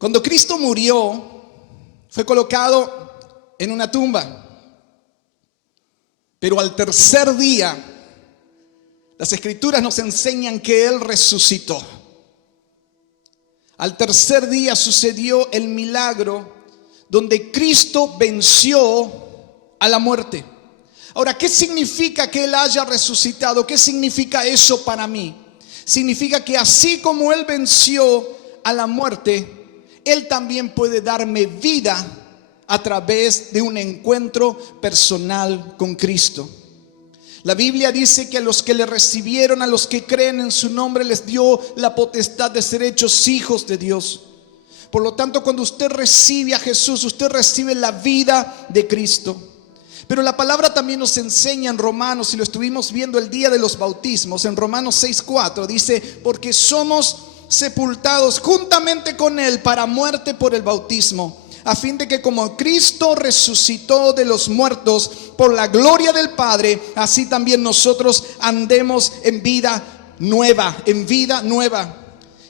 Cuando Cristo murió, fue colocado en una tumba. Pero al tercer día, las Escrituras nos enseñan que Él resucitó. Al tercer día sucedió el milagro donde Cristo venció a la muerte. Ahora, ¿qué significa que Él haya resucitado? ¿Qué significa eso para mí? Significa que así como Él venció a la muerte, Él también puede darme vida a través de un encuentro personal con Cristo. La Biblia dice que a los que le recibieron, a los que creen en su nombre, les dio la potestad de ser hechos hijos de Dios. Por lo tanto, cuando usted recibe a Jesús, usted recibe la vida de Cristo. Pero la palabra también nos enseña en Romanos, y lo estuvimos viendo el día de los bautismos, en Romanos 6:4, dice: porque somos sepultados juntamente con Él para muerte por el bautismo, a fin de que como Cristo resucitó de los muertos por la gloria del Padre, así también nosotros andemos en vida nueva, en vida nueva.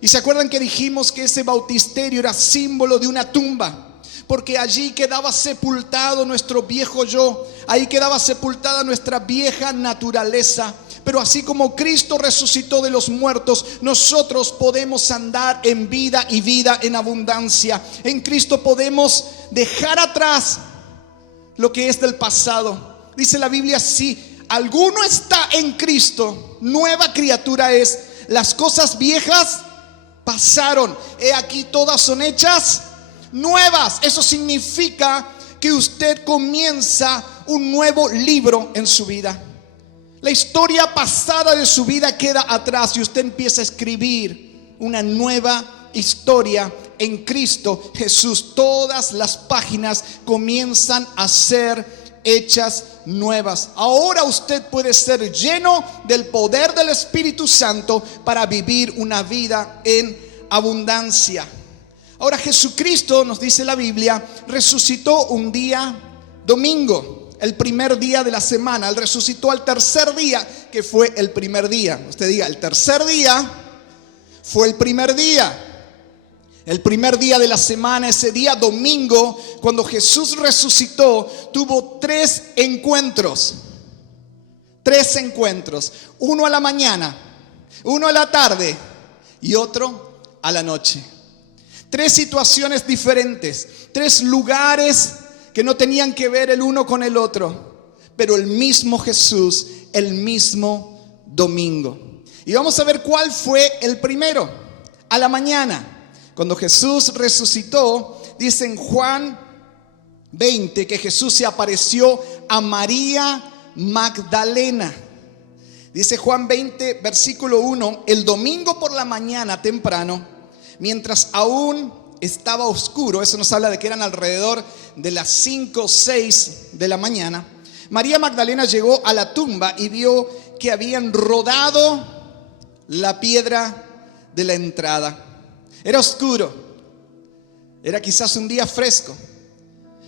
Y se acuerdan que dijimos que ese bautisterio era símbolo de una tumba, porque allí quedaba sepultado nuestro viejo yo, ahí quedaba sepultada nuestra vieja naturaleza. Pero así como Cristo resucitó de los muertos, nosotros podemos andar en vida y vida en abundancia. En Cristo podemos dejar atrás lo que es del pasado. Dice la Biblia: si alguno está en Cristo, nueva criatura es. Las cosas viejas pasaron, he aquí todas son hechas nuevas. Eso significa que usted comienza un nuevo libro en su vida. La historia pasada de su vida queda atrás y usted empieza a escribir una nueva historia en Cristo Jesús. Todas las páginas comienzan a ser hechas nuevas. Ahora usted puede ser lleno del poder del Espíritu Santo para vivir una vida en abundancia. Ahora, Jesucristo, nos dice la Biblia, resucitó un día domingo, el primer día de la semana. Él resucitó al tercer día, que fue el primer día. Usted diga: el tercer día fue el primer día. El primer día de la semana, ese día domingo, cuando Jesús resucitó, tuvo tres encuentros. Tres encuentros. Uno a la mañana, uno a la tarde y otro a la noche. Tres situaciones diferentes, tres lugares que no tenían que ver el uno con el otro, pero el mismo Jesús, el mismo domingo. Y vamos a ver cuál fue el primero. A la mañana, cuando Jesús resucitó, dice en Juan 20 que Jesús se apareció a María Magdalena. Dice Juan 20, versículo 1: el domingo por la mañana temprano, mientras aún estaba oscuro, eso nos habla de que eran alrededor de las 5 o 6 de la mañana, María Magdalena llegó a la tumba y vio que habían rodado la piedra de la entrada. Era oscuro, era quizás un día fresco.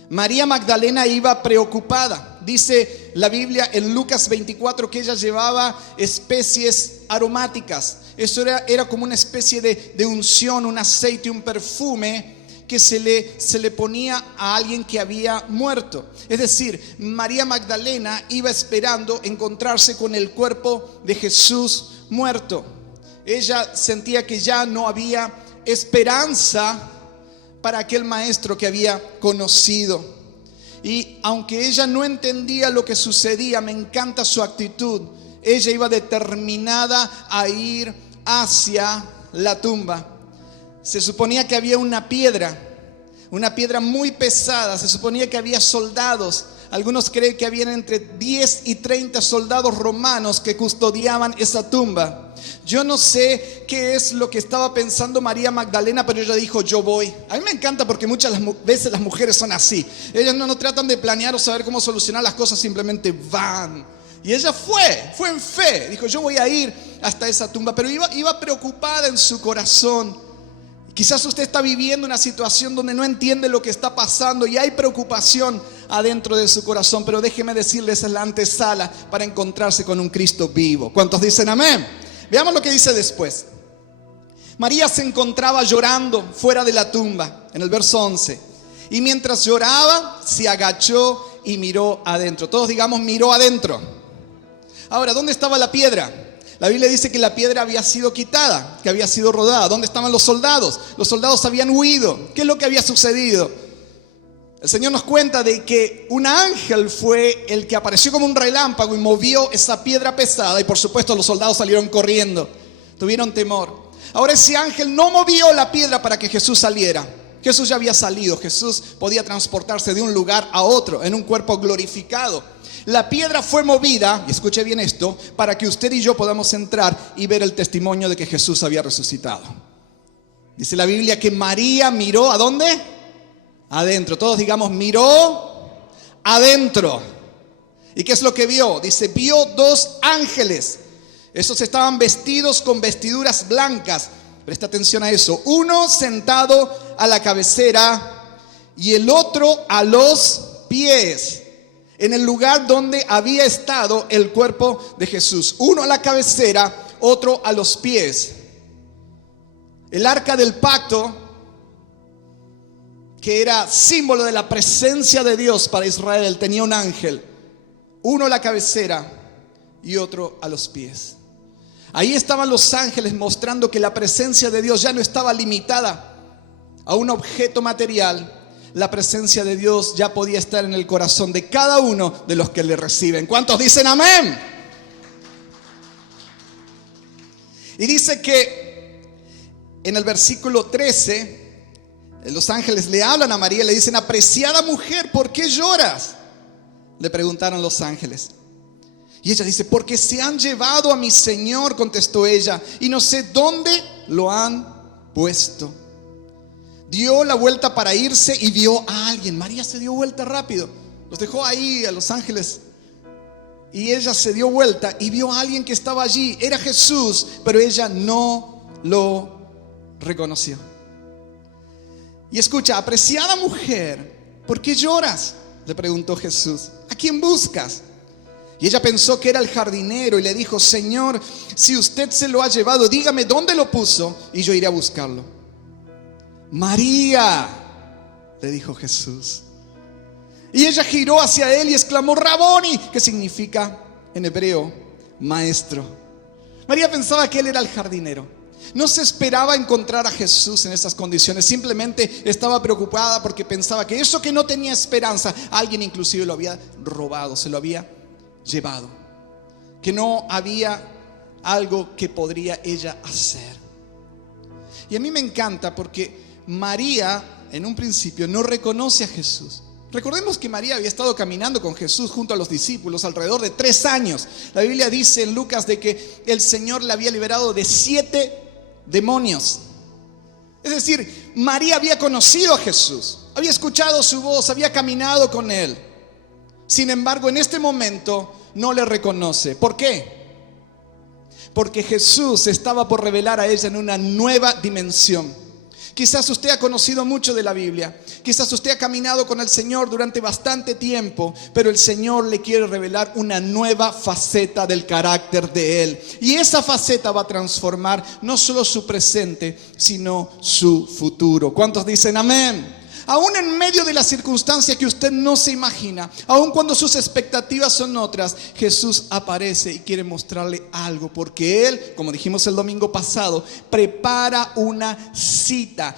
María Magdalena iba preocupada. Dice la Biblia en Lucas 24 que ella llevaba especies aromáticas. Eso era como una especie de unción, un aceite, un perfume que se le ponía a alguien que había muerto. Es decir, María Magdalena iba esperando encontrarse con el cuerpo de Jesús muerto. Ella sentía que ya no había esperanza para aquel maestro que había conocido. Y aunque ella no entendía lo que sucedía, me encanta su actitud. Ella iba determinada a ir hacia la tumba. Se suponía que había una piedra muy pesada. Se suponía que había soldados. Algunos creen que habían entre 10 y 30 soldados romanos que custodiaban esa tumba. Yo no sé qué es lo que estaba pensando María Magdalena, pero ella dijo: yo voy. A mí me encanta porque muchas veces las mujeres son así. Ellas no tratan de planear o saber cómo solucionar las cosas, simplemente van. Y ella fue en fe. Dijo: yo voy a ir hasta esa tumba. Pero iba preocupada en su corazón. Quizás usted está viviendo una situación donde no entiende lo que está pasando y hay preocupación adentro de su corazón. Pero déjeme decirles, esa es la antesala para encontrarse con un Cristo vivo. ¿Cuántos dicen amén? Veamos lo que dice después. María se encontraba llorando fuera de la tumba, en el verso 11. Y mientras lloraba, se agachó y miró adentro. Todos digamos, miró adentro. Ahora, ¿dónde estaba la piedra? La Biblia dice que la piedra había sido quitada, que había sido rodada. ¿Dónde estaban los soldados? Los soldados habían huido. ¿Qué es lo que había sucedido? El Señor nos cuenta de que un ángel fue el que apareció como un relámpago y movió esa piedra pesada. Y por supuesto los soldados salieron corriendo, tuvieron temor. Ahora ese ángel no movió la piedra para que Jesús saliera. Jesús ya había salido. Jesús podía transportarse de un lugar a otro en un cuerpo glorificado. La piedra fue movida, y escuche bien esto, para que usted y yo podamos entrar y ver el testimonio de que Jesús había resucitado. Dice la Biblia que María miró, ¿a dónde? Adentro. Todos digamos, miró adentro. ¿Y qué es lo que vio? Dice, vio dos ángeles. Esos estaban vestidos con vestiduras blancas. Presta atención a eso. Uno sentado a la cabecera y el otro a los pies, en el lugar donde había estado el cuerpo de Jesús. Uno a la cabecera, otro a los pies. El arca del pacto, que era símbolo de la presencia de Dios para Israel, tenía un ángel. Uno a la cabecera y otro a los pies. Ahí estaban los ángeles mostrando que la presencia de Dios ya no estaba limitada a un objeto material. La presencia de Dios ya podía estar en el corazón de cada uno de los que le reciben. ¿Cuántos dicen amén? Y dice que en el versículo 13, los ángeles le hablan a María y le dicen, apreciada mujer, ¿por qué lloras? Le preguntaron los ángeles. Y ella dice, porque se han llevado a mi Señor, contestó ella, y no sé dónde lo han puesto. Dio la vuelta para irse y vio a alguien. María se dio vuelta rápido. Los dejó ahí a los ángeles. Y ella se dio vuelta y vio a alguien que estaba allí. Era Jesús, pero ella no lo reconoció. Y escucha, apreciada mujer, ¿por qué lloras? Le preguntó Jesús. ¿A quién buscas? Y ella pensó que era el jardinero y le dijo, Señor, si usted se lo ha llevado, dígame dónde lo puso y yo iré a buscarlo. María, le dijo Jesús. Y ella giró hacia él y exclamó, Raboni, que significa en hebreo, maestro. María pensaba que él era el jardinero. No se esperaba encontrar a Jesús en esas condiciones. Simplemente estaba preocupada porque pensaba que eso que no tenía esperanza, alguien inclusive lo había robado, se lo había llevado. Que no había algo que podría ella hacer. Y a mí me encanta porque María en un principio no reconoce a Jesús. Recordemos que María había estado caminando con Jesús junto a los discípulos alrededor de 3 años. La Biblia dice en Lucas de que el Señor le había liberado de 7 demonios. Es decir, María había conocido a Jesús, había escuchado su voz, había caminado con él. Sin embargo, en este momento no le reconoce. ¿Por qué? Porque Jesús estaba por revelar a ella en una nueva dimensión. Quizás usted ha conocido mucho de la Biblia, quizás usted ha caminado con el Señor durante bastante tiempo, pero el Señor le quiere revelar una nueva faceta del carácter de Él. Y esa faceta va a transformar no solo su presente, sino su futuro. ¿Cuántos dicen amén? Aún en medio de la circunstancia que usted no se imagina, aún cuando sus expectativas son otras, Jesús aparece y quiere mostrarle algo, porque Él, como dijimos el domingo pasado, prepara una cita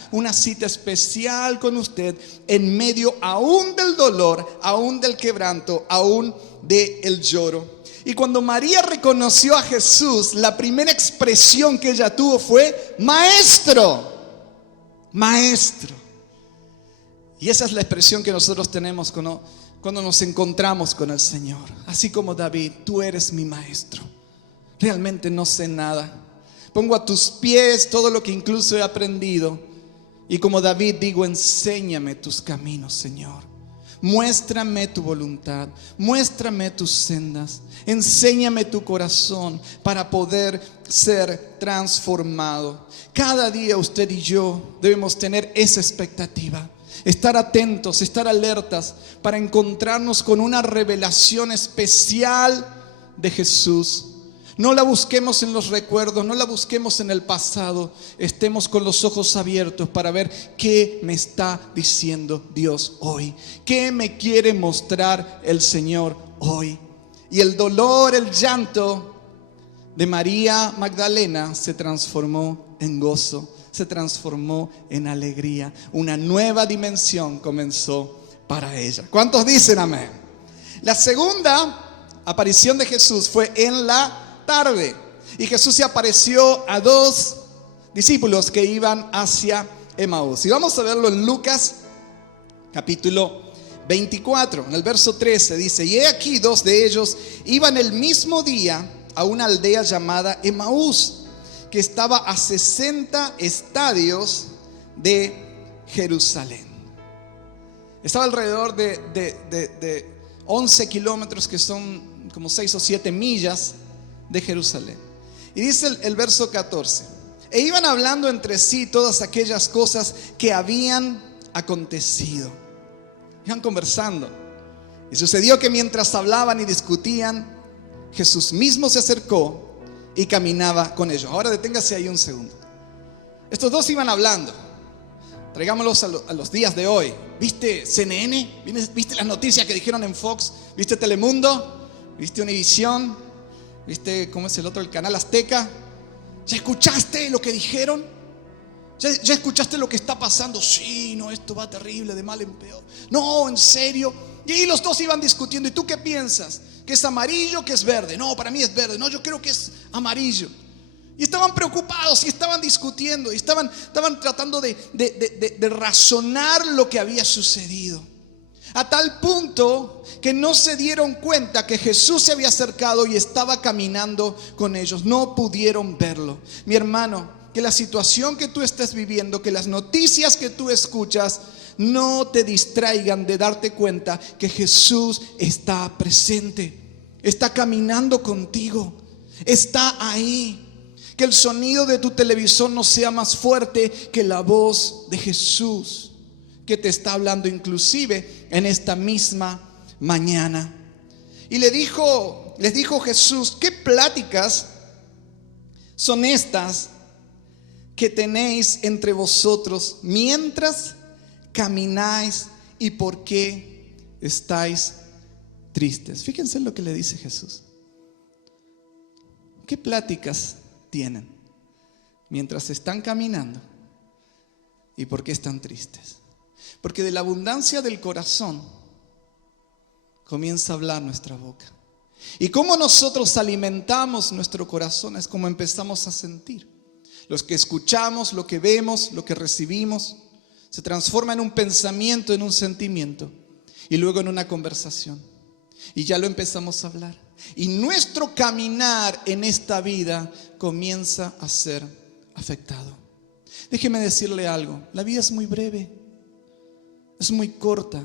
especial con usted en medio aún del dolor, aún del quebranto, aún del lloro. Y cuando María reconoció a Jesús, la primera expresión que ella tuvo fue maestro, maestro. Y esa es la expresión que nosotros tenemos cuando nos encontramos con el Señor. Así como David, tú eres mi maestro. Realmente no sé nada. Pongo a tus pies todo lo que incluso he aprendido. Y como David digo, enséñame tus caminos, Señor. Muéstrame tu voluntad, muéstrame tus sendas, enséñame tu corazón para poder ser transformado. Cada día usted y yo debemos tener esa expectativa. Estar atentos, estar alertas para encontrarnos con una revelación especial de Jesús. No la busquemos en los recuerdos, no la busquemos en el pasado. Estemos con los ojos abiertos para ver qué me está diciendo Dios hoy. ¿Qué me quiere mostrar el Señor hoy? Y el dolor, el llanto de María Magdalena se transformó en gozo, se transformó en alegría. Una nueva dimensión comenzó para ella. ¿Cuántos dicen amén? La segunda aparición de Jesús fue en la tarde, y Jesús se apareció a dos discípulos que iban hacia Emaús. Y vamos a verlo en Lucas capítulo 24, en el verso 13 dice: y he aquí dos de ellos iban el mismo día a una aldea llamada Emaús, que estaba a 60 estadios de Jerusalén. Estaba alrededor de 11 kilómetros, que son como 6 o 7 millas de Jerusalén. Y dice el verso 14: e iban hablando entre sí todas aquellas cosas que habían acontecido. Iban conversando. Y sucedió que mientras hablaban y discutían, Jesús mismo se acercó y caminaba con ellos. Ahora deténgase ahí un segundo. Estos dos iban hablando. Traigámoslos a los días de hoy. ¿Viste CNN? ¿Viste las noticias que dijeron en Fox? ¿Viste Telemundo? ¿Viste Univisión? ¿Viste cómo es el otro, el canal Azteca? ¿Ya escuchaste lo que dijeron? ¿Ya escuchaste lo que está pasando? Sí, no, esto va terrible, de mal en peor. No, en serio. Y ahí los dos iban discutiendo. ¿Y tú qué piensas? ¿Que es amarillo o que es verde? No, para mí es verde. No, yo creo que es amarillo. Y estaban preocupados y estaban discutiendo y estaban tratando de razonar lo que había sucedido. A tal punto que no se dieron cuenta que Jesús se había acercado y estaba caminando con ellos. No pudieron verlo. Mi hermano, que la situación que tú estés viviendo, que las noticias que tú escuchas, no te distraigan de darte cuenta que Jesús está presente, está caminando contigo, está ahí. Que el sonido de tu televisor no sea más fuerte que la voz de Jesús, que te está hablando inclusive en esta misma mañana. Y les dijo Jesús: ¿qué pláticas son estas que tenéis entre vosotros mientras camináis, y por qué estáis tristes? Fíjense en lo que le dice Jesús. ¿Qué pláticas tienen mientras están caminando, y por qué están tristes? Porque de la abundancia del corazón comienza a hablar nuestra boca. Y cómo nosotros alimentamos nuestro corazón es como empezamos a sentir. Los que escuchamos, lo que vemos, lo que recibimos, se transforma en un pensamiento, en un sentimiento, y luego en una conversación. Y ya lo empezamos a hablar. Y nuestro caminar en esta vida comienza a ser afectado. Déjeme decirle algo: la vida es muy breve, es muy corta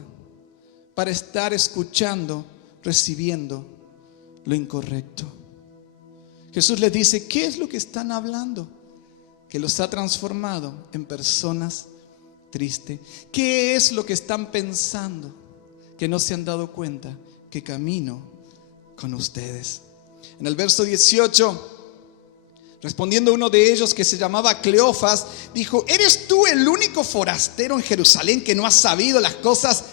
para estar escuchando, recibiendo lo incorrecto. Jesús les dice: ¿qué es lo que están hablando? Que los ha transformado en personas tristes. ¿Qué es lo que están pensando? Que no se han dado cuenta que camino con ustedes. En el verso 18, respondiendo uno de ellos, que se llamaba Cleofas, dijo: ¿eres tú el único forastero en Jerusalén que no has sabido las cosas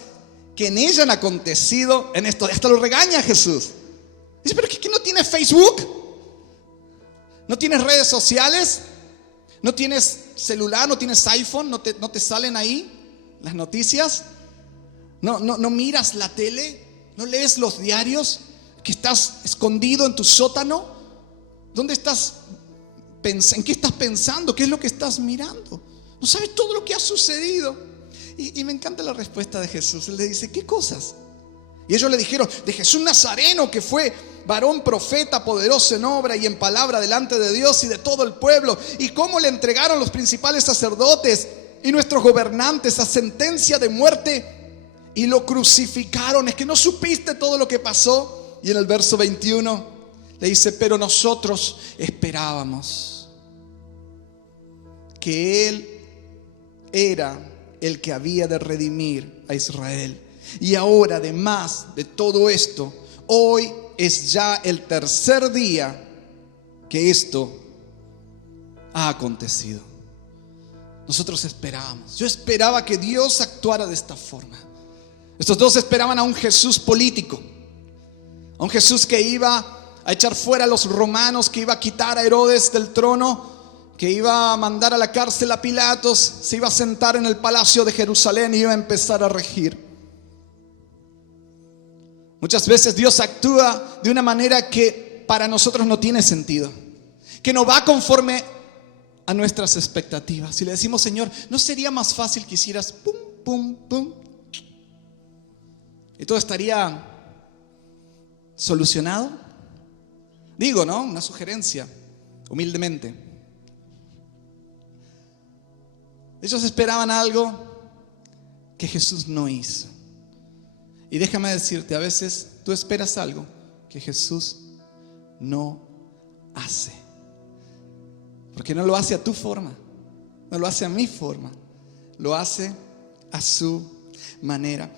que en ella han acontecido en esto? Hasta lo regaña Jesús. Dice: ¿pero qué no tienes Facebook? ¿No tienes redes sociales? ¿No tienes celular? ¿No tienes iPhone? ¿No te salen ahí las noticias? ¿No miras la tele? ¿No lees los diarios? ¿Que estás escondido en tu sótano? ¿Dónde estás? ¿En qué estás pensando? ¿Qué es lo que estás mirando? ¿No sabes todo lo que ha sucedido? Y me encanta la respuesta de Jesús. Él le dice: ¿qué cosas? Y ellos le dijeron: de Jesús Nazareno, que fue varón profeta, poderoso en obra y en palabra delante de Dios y de todo el pueblo, y cómo le entregaron los principales sacerdotes y nuestros gobernantes a sentencia de muerte y lo crucificaron. Es que no supiste todo lo que pasó. Y en el verso 21 le dice: pero nosotros esperábamos que Él era el que había de redimir a Israel. Y ahora, además de todo esto, hoy es ya el tercer día que esto ha acontecido. Nosotros esperábamos. Yo esperaba que Dios actuara de esta forma. Estos dos esperaban a un Jesús político, a un Jesús que iba a echar fuera a los romanos, que iba a quitar a Herodes del trono, que iba a mandar a la cárcel a Pilatos, se iba a sentar en el palacio de Jerusalén y iba a empezar a regir. Muchas veces Dios actúa de una manera que para nosotros no tiene sentido, que no va conforme a nuestras expectativas. Y le decimos: Señor, ¿no sería más fácil que hicieras pum, pum, pum? Y todo estaría solucionado. Digo, ¿no? Una sugerencia, humildemente. Ellos esperaban algo que Jesús no hizo. Y déjame decirte, a veces tú esperas algo que Jesús no hace. Porque no lo hace a tu forma, no lo hace a mi forma, lo hace a su manera.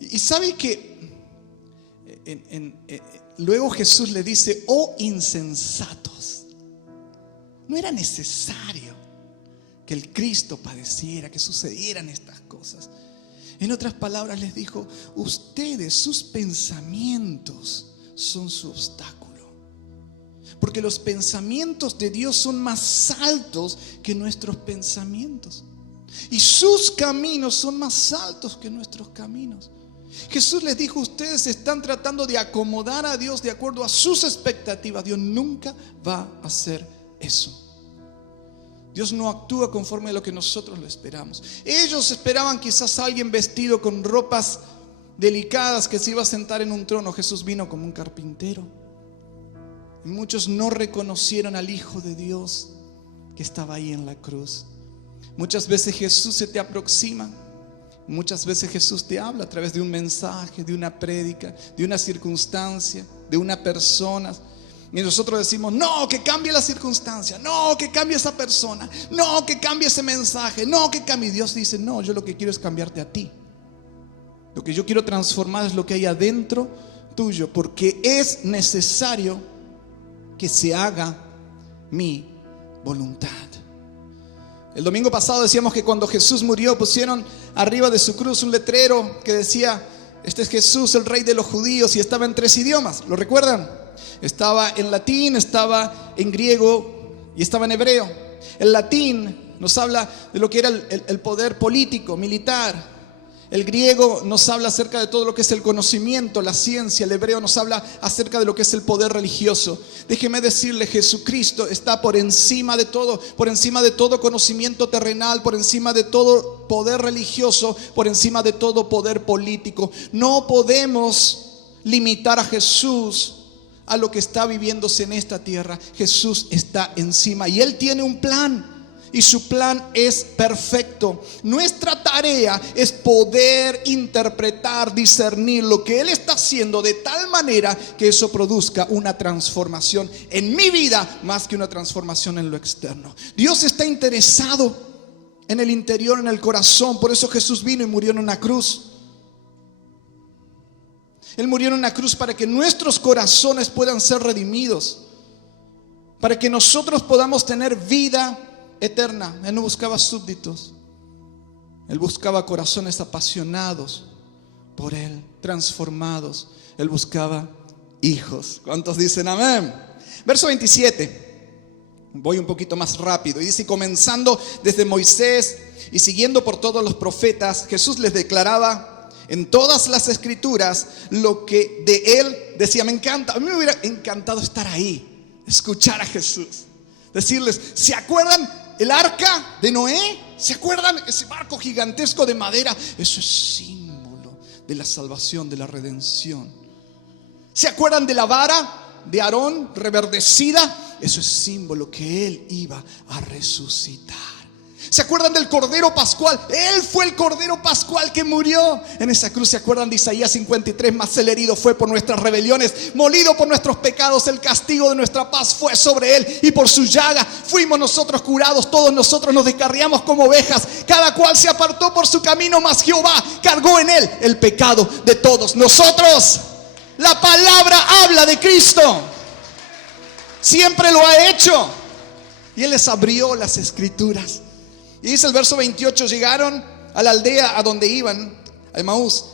Y sabe que luego Jesús le dice: oh insensatos, no era necesario que el Cristo padeciera, que sucedieran estas cosas. En otras palabras les dijo: ustedes, sus pensamientos son su obstáculo, porque los pensamientos de Dios son más altos que nuestros pensamientos, y sus caminos son más altos que nuestros caminos. Jesús les dijo: ustedes están tratando de acomodar a Dios de acuerdo a sus expectativas. Dios nunca va a hacer eso. Dios no actúa conforme a lo que nosotros lo esperamos. Ellos esperaban quizás a alguien vestido con ropas delicadas que se iba a sentar en un trono. Jesús vino como un carpintero. Y muchos no reconocieron al Hijo de Dios que estaba ahí en la cruz. Muchas veces Jesús se te aproxima. Muchas veces Jesús te habla a través de un mensaje, de una prédica, de una circunstancia, de una persona. Y nosotros decimos: no, que cambie la circunstancia, no, que cambie esa persona, no, que cambie ese mensaje, no, que cambie. Dios dice: no, yo lo que quiero es cambiarte a ti. Lo que yo quiero transformar es lo que hay adentro tuyo, porque es necesario que se haga mi voluntad. El domingo pasado decíamos que cuando Jesús murió, pusieron arriba de su cruz un letrero que decía: este es Jesús, el Rey de los judíos, y estaba en 3 idiomas. ¿Lo recuerdan? Estaba en latín, estaba en griego y estaba en hebreo. El latín nos habla de lo que era el poder político, militar. El griego nos habla acerca de todo lo que es el conocimiento, la ciencia. El hebreo nos habla acerca de lo que es el poder religioso. Déjeme decirle, Jesucristo está por encima de todo conocimiento terrenal, por encima de todo poder religioso, por encima de todo poder político. No podemos limitar a Jesús a lo que está viviéndose en esta tierra. Jesús está encima y Él tiene un plan. Y su plan es perfecto. Nuestra tarea es poder interpretar, discernir lo que Él está haciendo de tal manera que eso produzca una transformación en mi vida más que una transformación en lo externo. Dios está interesado en el interior, en el corazón. Por eso Jesús vino y murió en una cruz. Él murió en una cruz para que nuestros corazones puedan ser redimidos, para que nosotros podamos tener vida eterna. Él no buscaba súbditos, Él buscaba corazones apasionados por Él, transformados. Él buscaba hijos. ¿Cuántos dicen amén? Verso 27. Voy un poquito más rápido. Y dice: comenzando desde Moisés y siguiendo por todos los profetas, Jesús les declaraba en todas las escrituras lo que de Él decía. Me encanta, a mí me hubiera encantado estar ahí, escuchar a Jesús, decirles: ¿se acuerdan el arca de Noé? ¿Se acuerdan ese barco gigantesco de madera? Eso es símbolo de la salvación, de la redención. ¿Se acuerdan de la vara de Aarón reverdecida? Eso es símbolo que él iba a resucitar. ¿Se acuerdan del Cordero Pascual? Él fue el Cordero Pascual que murió en esa cruz. ¿Se acuerdan de Isaías 53? Mas el herido fue por nuestras rebeliones, molido por nuestros pecados. El castigo de nuestra paz fue sobre él, y por su llaga fuimos nosotros curados. Todos nosotros nos descarriamos como ovejas, cada cual se apartó por su camino, mas Jehová cargó en él el pecado de todos nosotros. La palabra habla de Cristo. Siempre lo ha hecho. Y Él les abrió las escrituras. Y dice el verso 28, llegaron a la aldea a donde iban, a Emaús,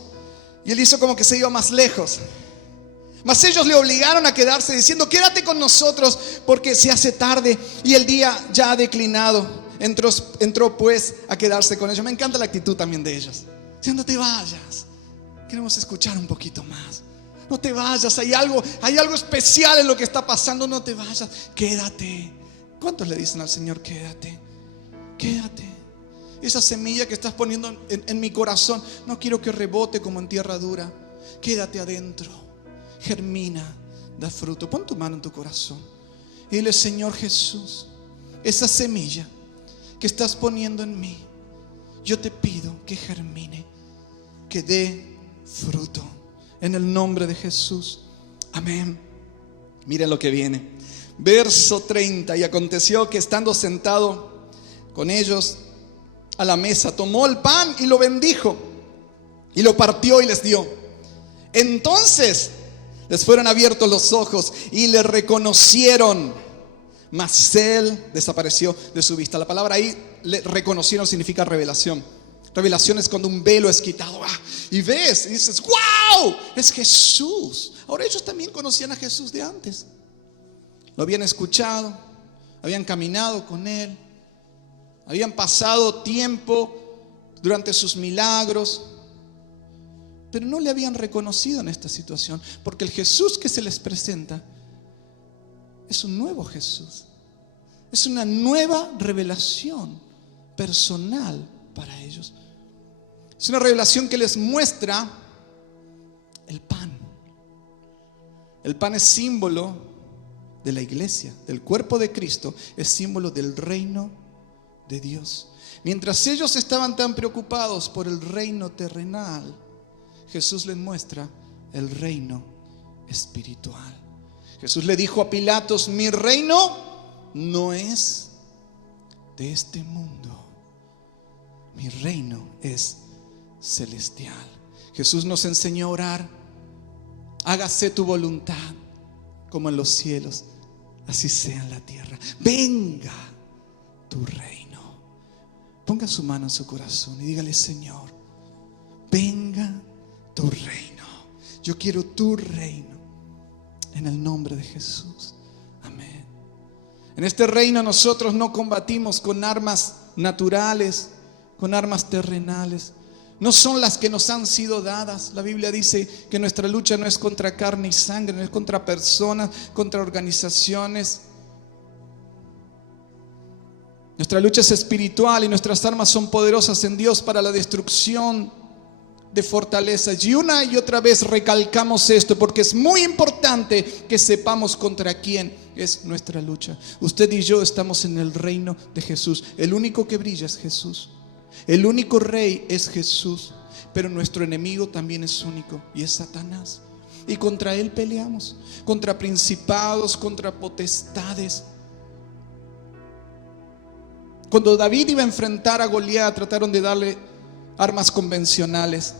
y Él hizo como que se iba más lejos. Mas ellos le obligaron a quedarse diciendo: quédate con nosotros porque se hace tarde y el día ya ha declinado. Entró pues a quedarse con ellos. Me encanta la actitud también de ellos. Si no te vayas, queremos escuchar un poquito más. No te vayas, hay algo especial en lo que está pasando. No te vayas, quédate. ¿Cuántos le dicen al Señor: quédate, quédate? Esa semilla que estás poniendo en mi corazón, no quiero que rebote como en tierra dura. Quédate adentro, germina, da fruto. Pon tu mano en tu corazón y dile: Señor Jesús, esa semilla que estás poniendo en mí, yo te pido que germine, que dé fruto, en el nombre de Jesús. Amén. Miren lo que viene. Verso 30. Y aconteció que estando sentado con ellos a la mesa, tomó el pan y lo bendijo y lo partió y les dio. Entonces les fueron abiertos los ojos y le reconocieron, mas Él desapareció de su vista. La palabra ahí, le reconocieron, significa revelación. Revelación es cuando un velo es quitado, y ves y dices: ¡wow! Es Jesús. Ahora ellos también conocían a Jesús de antes. Lo habían escuchado, habían caminado con Él, habían pasado tiempo durante sus milagros, pero no le habían reconocido en esta situación, porque el Jesús que se les presenta es un nuevo Jesús. Es una nueva revelación personal para ellos. Es una revelación que les muestra el pan. El pan es símbolo de la iglesia, del cuerpo de Cristo. Es símbolo del reino de Dios. Mientras ellos estaban tan preocupados por el reino terrenal, Jesús les muestra el reino espiritual. Jesús le dijo a Pilatos: mi reino no es de este mundo, mi reino es celestial. Jesús nos enseñó a orar: hágase tu voluntad como en los cielos, así sea en la tierra. Venga tu reino. Ponga su mano en su corazón y dígale: Señor, venga tu reino. Yo quiero tu reino, en el nombre de Jesús. Amén. En este reino nosotros no combatimos con armas naturales, con armas terrenales. No son las que nos han sido dadas. La Biblia dice que nuestra lucha no es contra carne y sangre, no es contra personas, contra organizaciones. Nuestra lucha es espiritual y nuestras armas son poderosas en Dios para la destrucción de fortalezas. Y una y otra vez recalcamos esto, porque es muy importante que sepamos contra quién es nuestra lucha. Usted y yo estamos en el reino de Jesús. El único que brilla es Jesús. El único rey es Jesús. Pero nuestro enemigo también es único, y es Satanás. Y contra él peleamos, contra principados, contra potestades. Cuando David iba a enfrentar a Goliat, trataron de darle armas convencionales.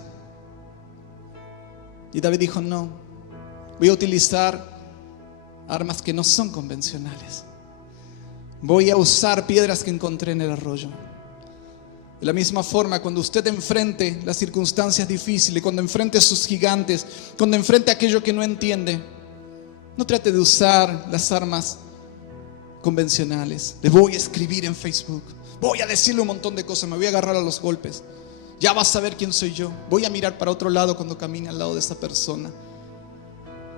Y David dijo: no, voy a utilizar armas que no son convencionales. Voy a usar piedras que encontré en el arroyo. De la misma forma, cuando usted enfrente las circunstancias difíciles, cuando enfrente sus gigantes, cuando enfrente aquello que no entiende, no trate de usar las armas convencionales. Le voy a escribir en Facebook, voy a decirle un montón de cosas, me voy a agarrar a los golpes. Ya vas a saber quién soy yo. Voy a mirar para otro lado cuando camine al lado de esa persona.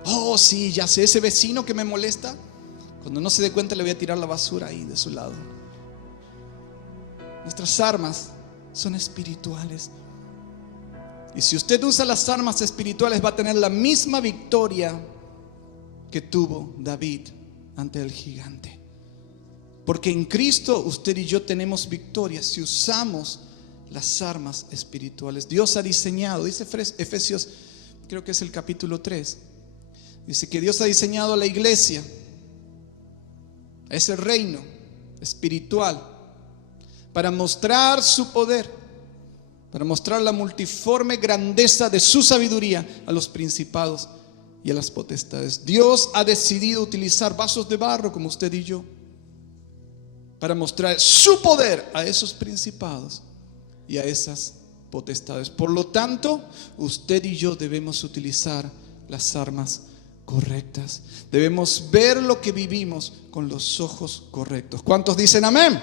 Oh, sí, ya sé, ese vecino que me molesta, cuando no se dé cuenta le voy a tirar la basura ahí de su lado. Nuestras armas son espirituales. Y si usted usa las armas espirituales, va a tener la misma victoria que tuvo David ante el gigante. Porque en Cristo usted y yo tenemos victoria si usamos las armas espirituales. Dios ha diseñado, dice Efesios, creo que es el capítulo 3, dice que Dios ha diseñado a la iglesia, a ese reino espiritual, para mostrar su poder, para mostrar la multiforme grandeza de su sabiduría a los principados y a las potestades. Dios ha decidido utilizar vasos de barro como usted y yo para mostrar su poder a esos principados y a esas potestades. Por lo tanto, usted y yo debemos utilizar las armas correctas. Debemos ver lo que vivimos con los ojos correctos. ¿Cuántos dicen amén?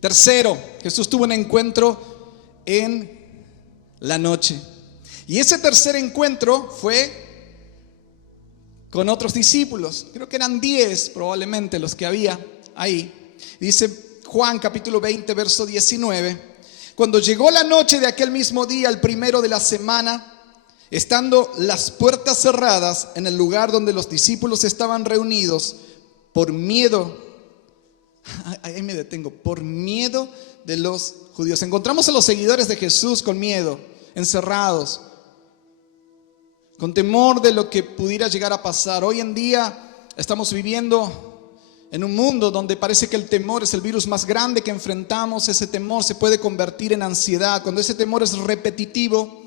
Tercero, Jesús tuvo un encuentro en la noche. Y ese tercer encuentro fue con otros discípulos. Creo que eran 10 probablemente los que había ahí. Dice Juan capítulo 20 verso 19: cuando llegó la noche de aquel mismo día, el primero de la semana, estando las puertas cerradas en el lugar donde los discípulos estaban reunidos, por miedo, ahí me detengo, por miedo de los judíos. Encontramos a los seguidores de Jesús con miedo, encerrados, con temor de lo que pudiera llegar a pasar. Hoy en día estamos viviendo en un mundo donde parece que el temor es el virus más grande que enfrentamos. Ese temor se puede convertir en ansiedad. Cuando ese temor es repetitivo,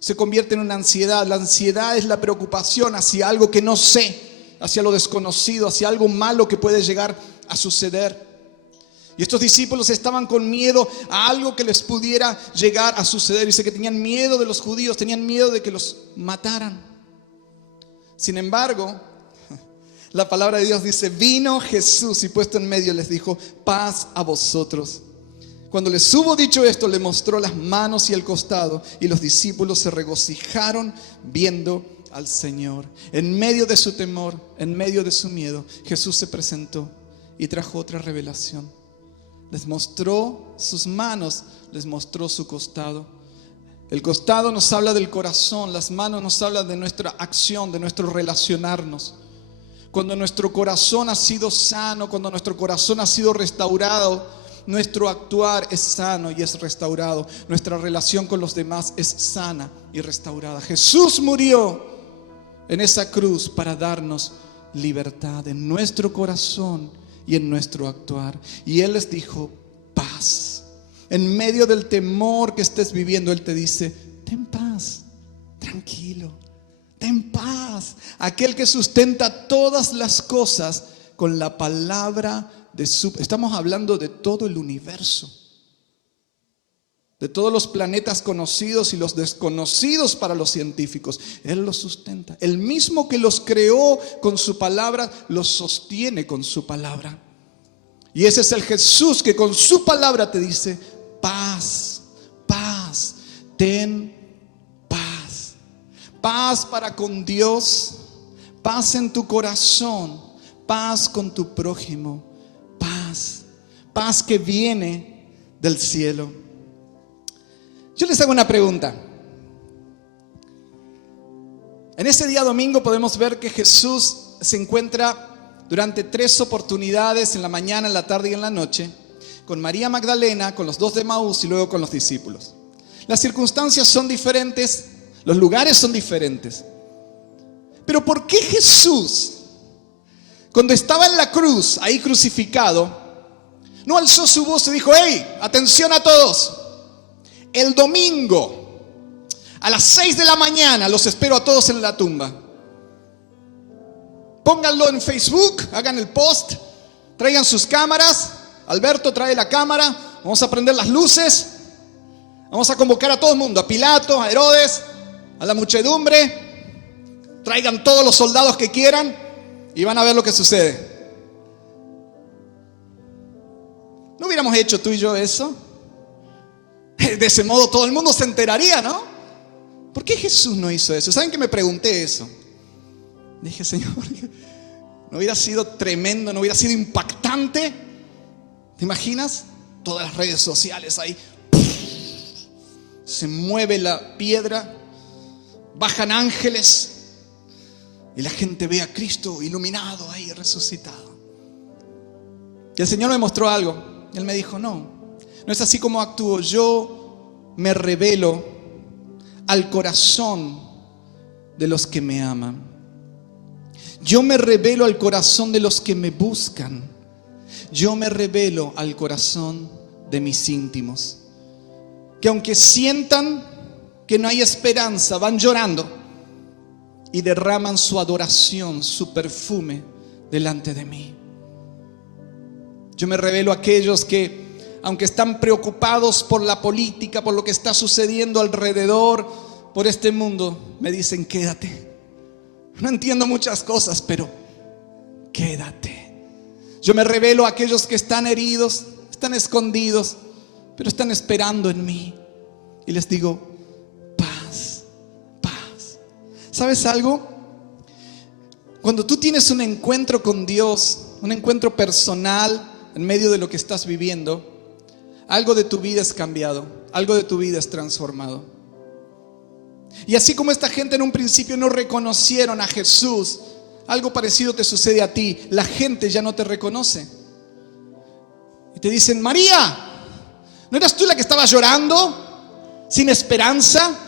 se convierte en una ansiedad. La ansiedad es la preocupación hacia algo que no sé, hacia lo desconocido, hacia algo malo que puede llegar a suceder. Y estos discípulos estaban con miedo a algo que les pudiera llegar a suceder. Dice que tenían miedo de los judíos, tenían miedo de que los mataran. Sin embargo, la palabra de Dios dice: vino Jesús y puesto en medio les dijo: paz a vosotros. Cuando les hubo dicho esto, le mostró las manos y el costado, y los discípulos se regocijaron viendo al Señor. En medio de su temor, en medio de su miedo, Jesús se presentó y trajo otra revelación. Les mostró sus manos, les mostró su costado. El costado nos habla del corazón, las manos nos hablan de nuestra acción, de nuestro relacionarnos. Cuando nuestro corazón ha sido sano, cuando nuestro corazón ha sido restaurado, nuestro actuar es sano y es restaurado. Nuestra relación con los demás es sana y restaurada. Jesús murió en esa cruz para darnos libertad en nuestro corazón y en nuestro actuar. Y Él les dijo: paz. En medio del temor que estés viviendo, Él te dice: ten paz, tranquilo, ten paz. Aquel que sustenta todas las cosas con la palabra de su... Estamos hablando de todo el universo, de todos los planetas conocidos y los desconocidos para los científicos. Él los sustenta. El mismo que los creó con su palabra, los sostiene con su palabra. Y ese es el Jesús que con su palabra te dice: paz, paz, ten paz. Paz para con Dios, paz en tu corazón, paz con tu prójimo, paz, paz que viene del cielo. Yo les hago una pregunta. En ese día domingo podemos ver que Jesús se encuentra durante 3 oportunidades, en la mañana, en la tarde y en la noche, con María Magdalena, con los 2 de Emaús y luego con los discípulos. Las circunstancias son diferentes, los lugares son diferentes. Pero ¿por qué Jesús, cuando estaba en la cruz, ahí crucificado, no alzó su voz y dijo: hey, atención a todos, el domingo a las 6 de la mañana los espero a todos en la tumba? Pónganlo en Facebook, hagan el post, traigan sus cámaras. Alberto trae la cámara, vamos a prender las luces, vamos a convocar a todo el mundo, a Pilato, a Herodes, a la muchedumbre. Traigan todos los soldados que quieran y van a ver lo que sucede. ¿No hubiéramos hecho tú y yo eso? De ese modo todo el mundo se enteraría, ¿no? ¿Por qué Jesús no hizo eso? ¿Saben que me pregunté eso? Dije: Señor, ¿no hubiera sido tremendo, no hubiera sido impactante? ¿Te imaginas? Todas las redes sociales ahí, se mueve la piedra, bajan ángeles y la gente ve a Cristo iluminado ahí, resucitado. Y el Señor me mostró algo. Él me dijo: no es así como actúo. Yo me revelo al corazón de los que me aman. Yo me revelo al corazón de los que me buscan. Yo me revelo al corazón de mis íntimos, que aunque sientan que no hay esperanza, van llorando y derraman su adoración, su perfume delante de mí. Yo me revelo a aquellos que, aunque están preocupados por la política, por lo que está sucediendo alrededor, por este mundo, me dicen: quédate. No entiendo muchas cosas, pero quédate. Yo me revelo a aquellos que están heridos, están escondidos, pero están esperando en mí. Y les digo: paz, paz. ¿Sabes algo? Cuando tú tienes un encuentro con Dios, un encuentro personal en medio de lo que estás viviendo, algo de tu vida es cambiado, algo de tu vida es transformado. Y así como esta gente en un principio no reconocieron a Jesús, algo parecido te sucede a ti. La gente ya no te reconoce y te dicen: María, ¿no eras tú la que estaba llorando, sin esperanza?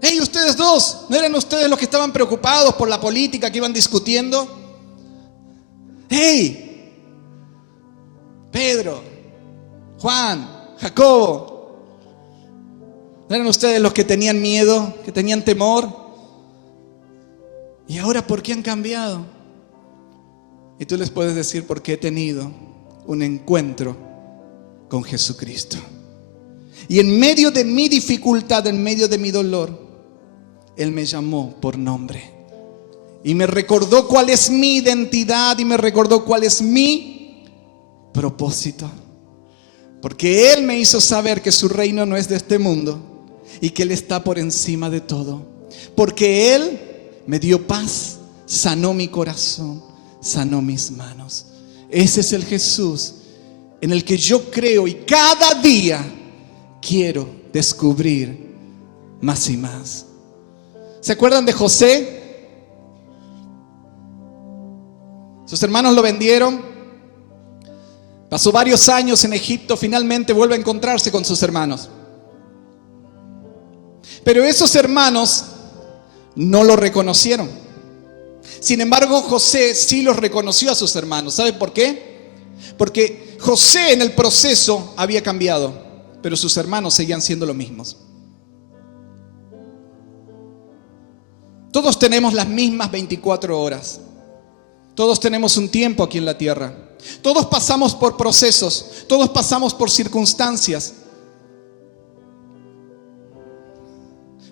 Hey, ustedes dos, ¿no eran ustedes los que estaban preocupados por la política que iban discutiendo? Hey, Pedro, Juan, Jacobo, ¿no eran ustedes los que tenían miedo, que tenían temor? ¿Y ahora por qué han cambiado? Y tú les puedes decir: porque he tenido un encuentro con Jesucristo. Y en medio de mi dificultad, en medio de mi dolor, Él me llamó por nombre y me recordó cuál es mi identidad y me recordó cuál es mi propósito. Porque Él me hizo saber que su reino no es de este mundo y que Él está por encima de todo. Porque Él me dio paz, sanó mi corazón, sanó mis manos. Ese es el Jesús en el que yo creo y cada día quiero descubrir más y más. ¿Se acuerdan de José? Sus hermanos lo vendieron. Pasó varios años en Egipto. Finalmente vuelve a encontrarse con sus hermanos. Pero esos hermanos no lo reconocieron. Sin embargo, José sí los reconoció a sus hermanos. ¿Sabe por qué? Porque José en el proceso había cambiado, pero sus hermanos seguían siendo los mismos. Todos tenemos las mismas 24 horas. Todos tenemos un tiempo aquí en la tierra. Todos pasamos por procesos. Todos pasamos por circunstancias.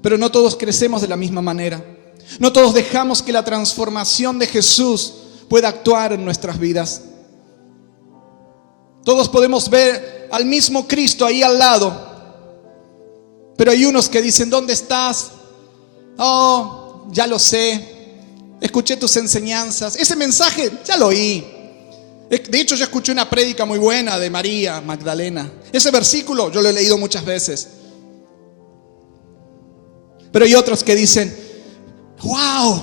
Pero no todos crecemos de la misma manera. No todos dejamos que la transformación de Jesús pueda actuar en nuestras vidas. Todos podemos ver al mismo Cristo ahí al lado. Pero hay unos que dicen: ¿dónde estás? Oh, ya lo sé, escuché tus enseñanzas, ese mensaje ya lo oí. De hecho, yo escuché una prédica muy buena de María Magdalena. Ese versículo yo lo he leído muchas veces. Pero hay otros que dicen: wow,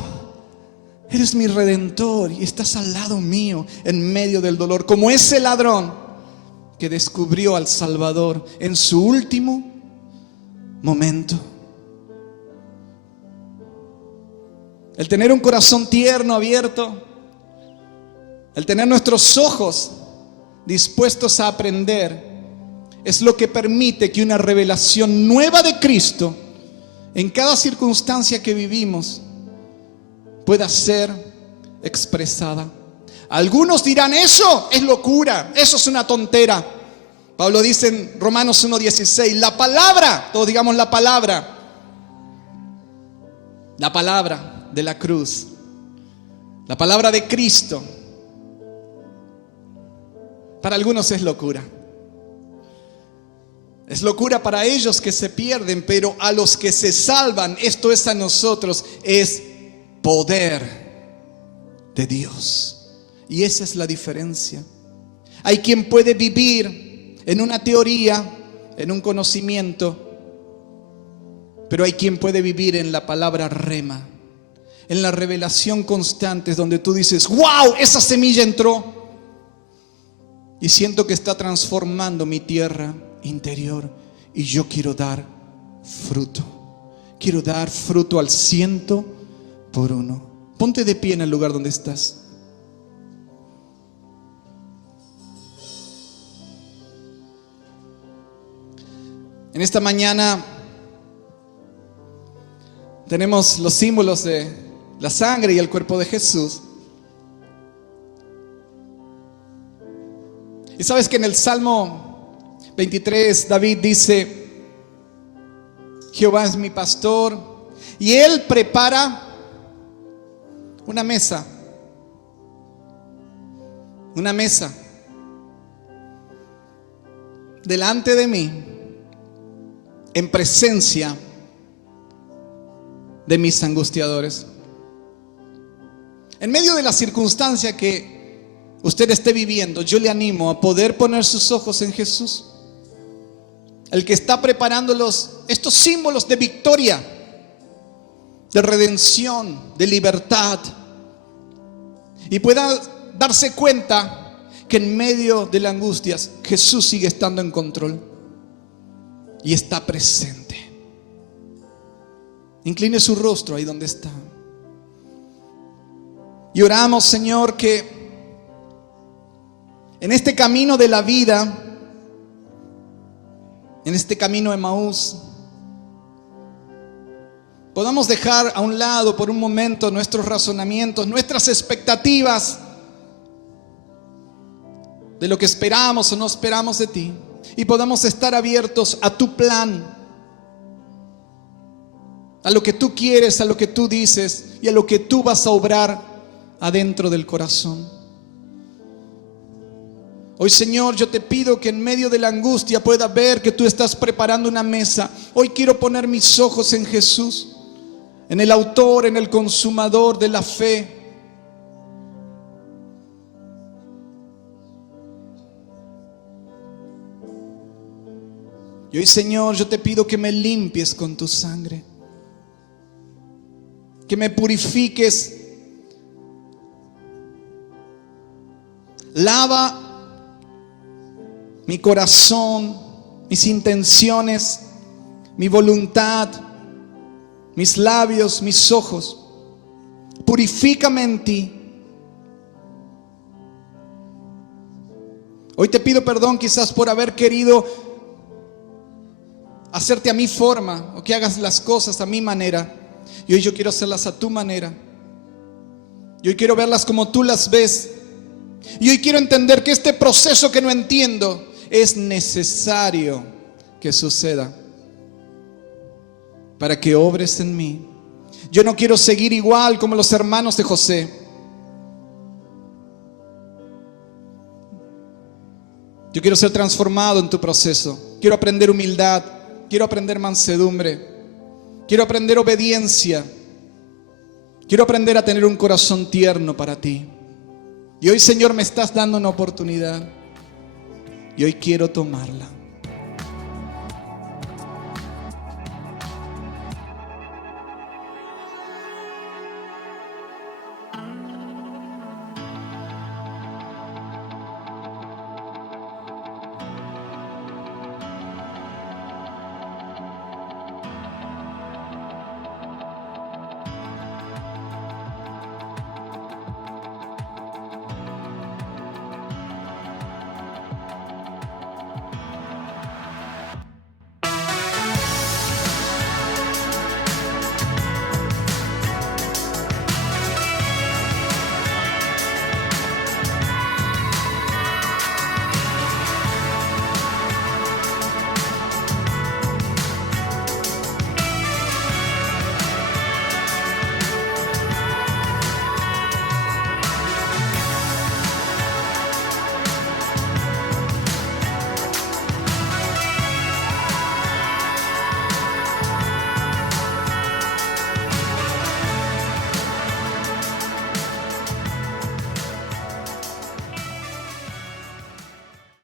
eres mi redentor y estás al lado mío en medio del dolor, como ese ladrón que descubrió al Salvador en su último momento. El tener un corazón tierno, abierto, el tener nuestros ojos dispuestos a aprender, es lo que permite que una revelación nueva de Cristo en cada circunstancia que vivimos pueda ser expresada. Algunos dirán: eso es locura, eso es una tontera. Pablo dice en Romanos 1:16, la palabra, todos digamos la palabra de la cruz, la palabra de Cristo, para algunos es locura. Es locura para ellos que se pierden, pero a los que se salvan, esto es a nosotros, es poder de Dios. Y esa es la diferencia. Hay quien puede vivir en una teoría, en un conocimiento, pero hay quien puede vivir en la palabra rema, en la revelación constante, es donde tú dices: wow, esa semilla entró y siento que está transformando mi tierra interior y yo quiero dar fruto. Quiero dar fruto al 100 por 1. Ponte de pie en el lugar donde estás. En esta mañana tenemos los símbolos de la sangre y el cuerpo de Jesús. Y sabes que en el Salmo 23 David dice: Jehová es mi pastor y Él prepara una mesa delante de mí, en presencia de mis angustiadores. En medio de la circunstancia que usted esté viviendo, yo le animo a poder poner sus ojos en Jesús, el que está preparando estos símbolos de victoria, de redención, de libertad, y pueda darse cuenta que en medio de las angustias Jesús sigue estando en control y está presente. Incline su rostro ahí donde está. Y oramos, Señor, que en este camino de la vida, en este camino de Emaús, podamos dejar a un lado por un momento nuestros razonamientos, nuestras expectativas de lo que esperamos o no esperamos de ti, y podamos estar abiertos a tu plan, a lo que tú quieres, a lo que tú dices y a lo que tú vas a obrar adentro del corazón. Hoy, Señor, yo te pido que en medio de la angustia pueda ver que tú estás preparando una mesa. Hoy quiero poner mis ojos en Jesús, en el autor, en el consumador de la fe. Y hoy, Señor, yo te pido que me limpies con tu sangre, que me purifiques. Lava mi corazón, mis intenciones, mi voluntad, mis labios, mis ojos. Purifícame en ti. Hoy te pido perdón quizás por haber querido hacerte a mi forma, o que hagas las cosas a mi manera. Y hoy yo quiero hacerlas a tu manera. Y hoy quiero verlas como tú las ves. Y hoy quiero entender que este proceso que no entiendo es necesario que suceda para que obres en mí. Yo no quiero seguir igual como los hermanos de José. Yo quiero ser transformado en tu proceso. Quiero aprender humildad. Quiero aprender mansedumbre. Quiero aprender obediencia. Quiero aprender a tener un corazón tierno para ti. Y hoy, Señor, me estás dando una oportunidad. Y hoy quiero tomarla.